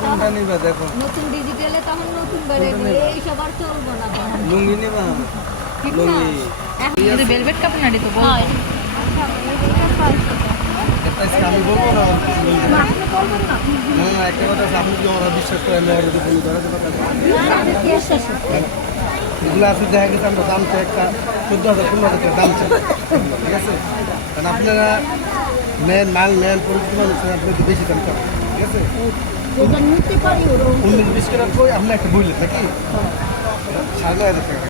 কোনটা নিবা দেখো নতুন ডিজিটালে তখন নতুন বেড়ে এই সবার চলবো না লুঙ্গি নিবা লুঙ্গি এটা ভেলভেট কাপড় নাড়ি তো বল আমি বলবো না হ্যাঁ একটা কথা আছে, আপনি কি ওরা বিশ্বাস করেন না, ওরা যদি ভুল করে এগুলো আছে দেখা গেছে আমরা দাম চাই একটা 14,000-15,000 টাকা দাম চাই, ঠিক আছে? কারণ আপনারা নেন মাল নেন পরিচিত মানুষ আপনি একটু বেশি দাম চান, ঠিক আছে? 19-20 টাকা কই আপনি একটা বললেন নাকি 9,500 টাকা।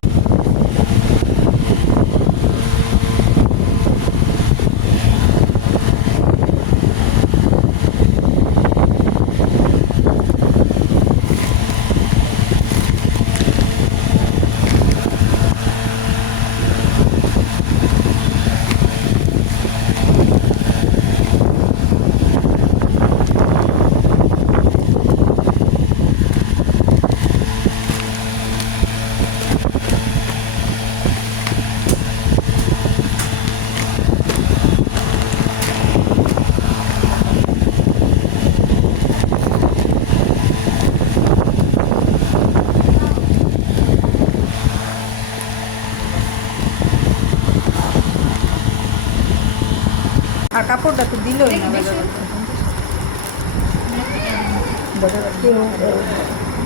আর কাপড়টা তো দিলই না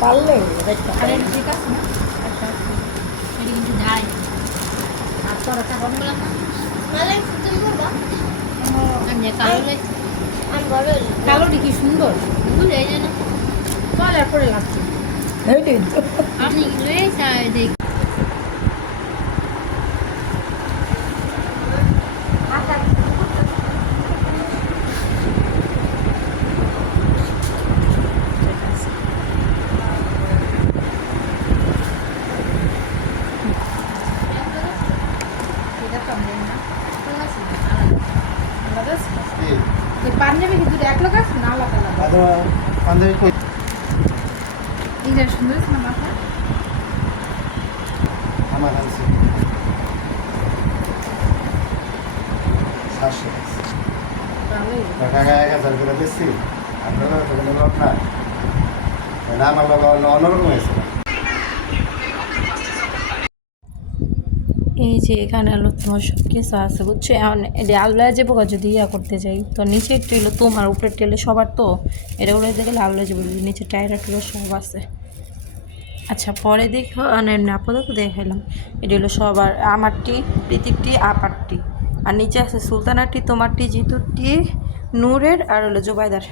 পারলে আরে ঠিক আছে না কালোটি কি সুন্দর চল এরপরে লাগছে আমি দেখ পাঞ্জাবি কিন্তু এক লোক আছে না আলাদা আলাদা পাঞ্জাবি কই এইটা সুন্দর আছে না মাথা আমার আছে 700 ভালোই টাকা 1000 করে দিচ্ছি আপনারা তো কোনো লোক না না আমার লোক অন্যরকম হয়েছে। এই যে এখানে হলো তোমার সব কিছু আছে বুঝছো, এখন এটা আল্লাহ যাবো যদি ইয়া করতে যাই তো নিচের টেলে তোমার উপরের টেলে সবার তো এটা উড়ে গেলে আল্লাহ যাবো নিচে টায়ার টেলে সব আছে। আচ্ছা পরে দেখো আপাতত দেখালাম এটা হলো সবার আমারটি প্রীতিকটি আপারটি আর নিচে আছে সুলতানারটি তোমারটি জিতুরটি নূরের আর হলো জুবাইদার।